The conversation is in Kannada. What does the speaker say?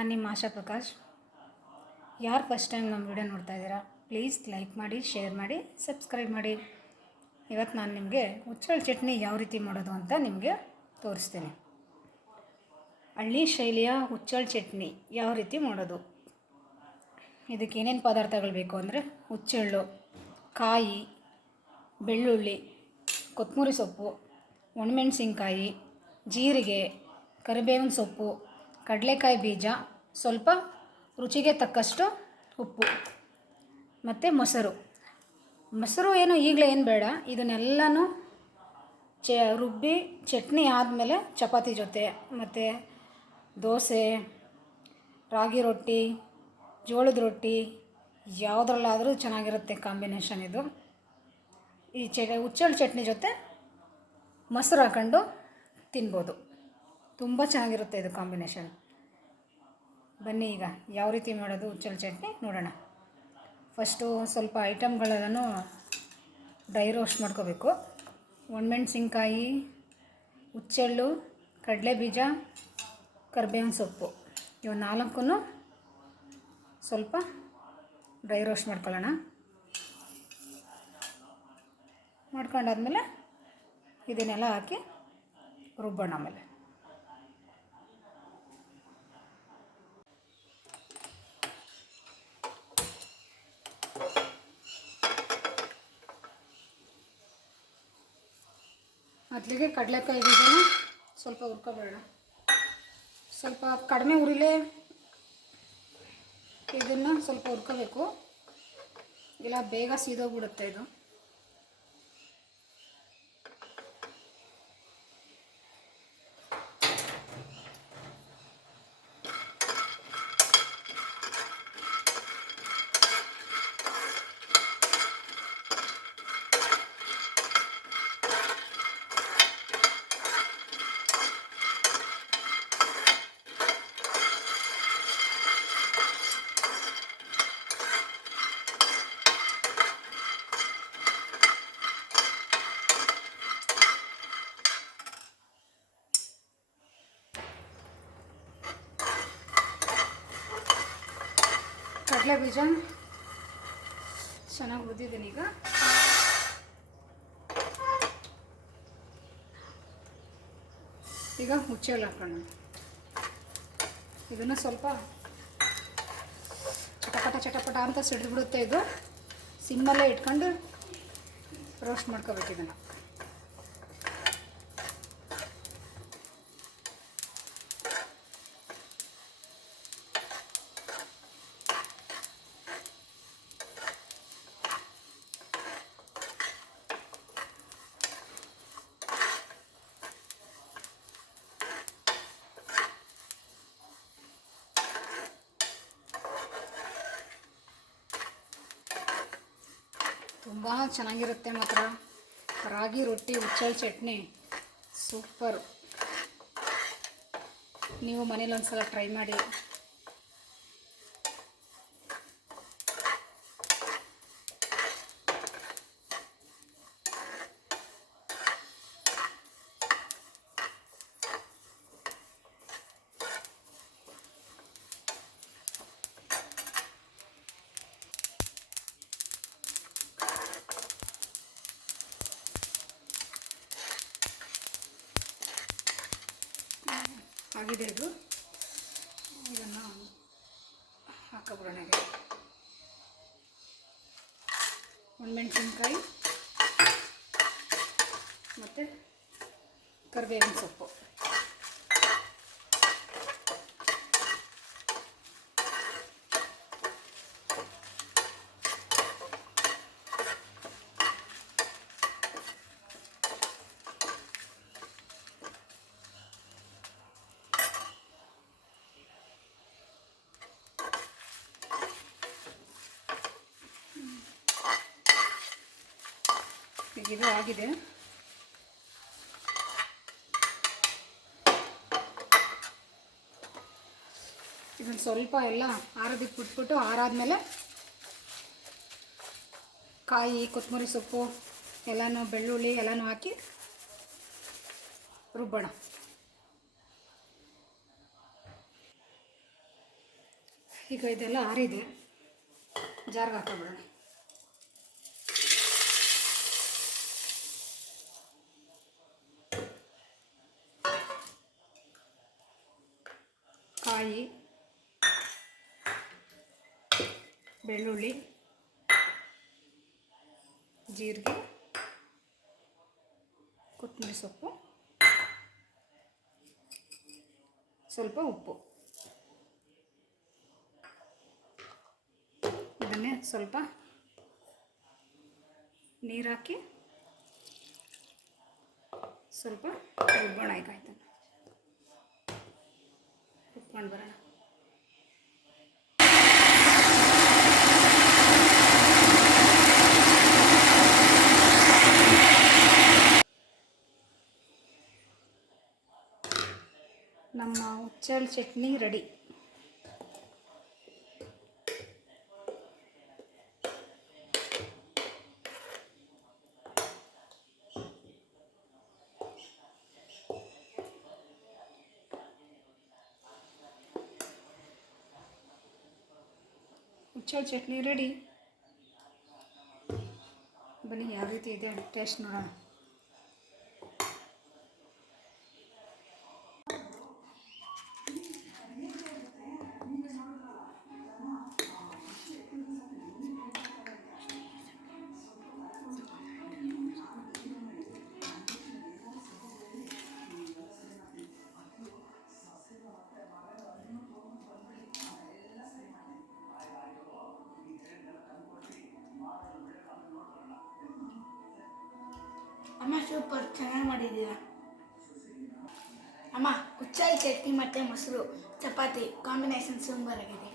ನಾನು ನಿಮ್ಮ ಆಶಾ ಪ್ರಕಾಶ್. ಯಾರು ಫಸ್ಟ್ ಟೈಮ್ ನಮ್ಮ ವಿಡಿಯೋ ನೋಡ್ತಾ ಇದ್ದೀರಾ ಪ್ಲೀಸ್ ಲೈಕ್ ಮಾಡಿ ಶೇರ್ ಮಾಡಿ ಸಬ್ಸ್ಕ್ರೈಬ್ ಮಾಡಿ. ಇವತ್ತು ನಾನು ನಿಮಗೆ ಉಚ್ಚಳ ಚಟ್ನಿ ಯಾವ ರೀತಿ ಮಾಡೋದು ಅಂತ ನಿಮಗೆ ತೋರಿಸ್ತೀನಿ. ಹಳ್ಳಿ ಶೈಲಿಯ ಹುಚ್ಚಳ ಚಟ್ನಿ ಯಾವ ರೀತಿ ಮಾಡೋದು? ಇದಕ್ಕೆ ಏನೇನು ಪದಾರ್ಥಗಳು ಬೇಕು ಅಂದರೆ ಹುಚ್ಚೆಳ್ಳು ಕಾಯಿ, ಬೆಳ್ಳುಳ್ಳಿ ಕೊತ್ತಂಬರಿ ಸೊಪ್ಪು, ಒಣಮೆಣಸಿನ್ಕಾಯಿ, ಜೀರಿಗೆ, ಕರಿಬೇವಿನ ಸೊಪ್ಪು ಕಡಲೆಕಾಯಿ ಬೀಜ, ಸ್ವಲ್ಪ ರುಚಿಗೆ ತಕ್ಕಷ್ಟು ಉಪ್ಪು ಮತ್ತು ಮೊಸರು. ಮೊಸರು ಏನು ಈಗಲೇ ಏನು ಬೇಡ, ಇದನ್ನೆಲ್ಲನೂ ಚ, ರುಬ್ಬಿ ಚಟ್ನಿ ಆದಮೇಲೆ ಚಪಾತಿ ಜೊತೆ ಮತ್ತು ದೋಸೆ, ರಾಗಿ ರೊಟ್ಟಿ, ಜೋಳದ ರೊಟ್ಟಿ, ಯಾವುದ್ರಲ್ಲಾದರೂ ಚೆನ್ನಾಗಿರುತ್ತೆ ಕಾಂಬಿನೇಷನ್ ಇದು. ಈ ಚ, ಹುಚ್ಚಳ ಚಟ್ನಿ ಜೊತೆ ಮೊಸರು ಹಾಕೊಂಡು ತಿನ್ಬೋದು. ತುಂಬ ಚೆನ್ನಾಗಿರುತ್ತೆ ಇದು ಕಾಂಬಿನೇಷನ್. ಬನ್ನಿ ಈಗ, ಯಾವ ರೀತಿ ಮಾಡೋದು? ಹುಚ್ಚಳ ಚಟ್ನಿ ನೋಡೋಣ. ಫಸ್ಟು ಸ್ವಲ್ಪ ಐಟಮ್ಗಳನ್ನು ಡ್ರೈ ರೋಸ್ಟ್ ಮಾಡ್ಕೋಬೇಕು. ಒಣಮೆಣ್ಸಿನ್ಕಾಯಿ, ಹುಚ್ಚೆಳ್ಳು ಕಡಲೆ ಬೀಜ ಕರ್ಬೇವಿನ ಸೊಪ್ಪು. ಇವು ನಾಲ್ಕು ಸ್ವಲ್ಪ ಡ್ರೈ ರೋಸ್ಟ್ ಮಾಡ್ಕೊಳ್ಳೋಣ. ಮಾಡ್ಕೊಂಡಾದ್ಮೇಲೆ ಇದನ್ನೆಲ್ಲ ಹಾಕಿ ರುಬ್ಬೋಣ ಆಮೇಲೆ. ಮೊದಲಿಗೆ ಕಡಲೆಕಾಯಿ ಬೀಜನ ಸ್ವಲ್ಪ ಹುರ್ಕೋಬೇಡ ಸ್ವಲ್ಪ ಕಡಿಮೆ ಉರಿಲೇ ಇದನ್ನು ಸ್ವಲ್ಪ ಹುರ್ಕೋಬೇಕು. ಇಲ್ಲ ಬೇಗ ಸೀದೋಗ್ಬಿಡುತ್ತೆ ಇದು. ಕಡಲೆ ಬೀಜ. ಚೆನ್ನಾಗಿ ಹುರಿದಿದ್ದೀನಿ ಈಗ. ಈಗ ಹುಚ್ಚೆಲ್ಲ ಹಾಕೋಣ. ಇದನ್ನು ಸ್ವಲ್ಪ ಚಟಪಟ ಚಟಪಟ ಅಂತ ಸಿಡಿದ್ಬಿಡುತ್ತೆ ಇದು. ಸಿಮ್ಮಲ್ಲೇ ಇಟ್ಕೊಂಡು ರೋಸ್ಟ್ ಮಾಡ್ಕೋಬೇಕು ಇದನ್ನು. ತುಂಬ ಚೆನ್ನಾಗಿರುತ್ತೆ ಮಾತ್ರ. ರಾಗಿ ರೊಟ್ಟಿ ಹುಚ್ಚಳ ಚಟ್ನಿ. ಸೂಪರು. ನೀವು ಮನೇಲಿ ಒಂದು ಸಲ ಟ್ರೈ ಮಾಡಿ. ಆಗಿದೆ ಇದು. ಇದನ್ನು ಹಾಕಬಿಡೋಣ ಮೆಣಸಿನ್ಕಾಯಿ ಮತ್ತು ಕರಿಬೇವಿನ ಸೊಪ್ಪು. ಇದು ಆಗಿದೆ. ಇದನ್ನು ಸ್ವಲ್ಪ ಎಲ್ಲ ಆರೋದಕ್ಕೆ ಬಿಟ್ಬಿಟ್ಟು ಆರಾದ್ಮೇಲೆ ಕಾಯಿ, ಕೊತ್ತಂಬರಿ ಸೊಪ್ಪು, ಎಲ್ಲನೂ ಬೆಳ್ಳುಳ್ಳಿ ಎಲ್ಲನೂ ಹಾಕಿ ರುಬ್ಬೋಣ. ಈಗ ಇದೆಲ್ಲ ಆರಿದೆ. ಜಾರ್ಗೆ ಹಾಕೊಬಿಡೋಣ ಕಾಯಿ ಬೆಳ್ಳುಳ್ಳಿ, ಜೀರಿಗೆ, ಕೊತ್ತಂಬರಿ ಸೊಪ್ಪು, ಸ್ವಲ್ಪ ಉಪ್ಪು. ಇದನ್ನೇ ಸ್ವಲ್ಪ ನೀರಾಕಿ ಸ್ವಲ್ಪ ರುಬ್ಬೋಣ ಈಗ ಆಯ್ತು? ರುಬ್ಕೊಂಡು ಬರೋಣ. ನಮ್ಮ ಹುಚ್ಚಲ್ ಚಟ್ನಿ ರೆಡಿ. ಹುಚ್ಚಲ್ ಚಟ್ನಿ ರೆಡಿ. ಬನ್ನಿ ಯಾವ ರೀತಿ ಇದೆ ಟೇಸ್ಟ್ ನೋಡೋಣ. ಅಮ್ಮ ಸೂಪರ್. ಚೆನ್ನಾಗಿ ಮಾಡಿದ್ದೀರಾ? ಅಮ್ಮ ಕುಚ್ಚಾಯಿ ಚಟ್ನಿ ಮತ್ತು ಮೊಸರು ಚಪಾತಿ ಕಾಂಬಿನೇಷನ್ ಸೂಪರ್ ಆಗಿದೆ.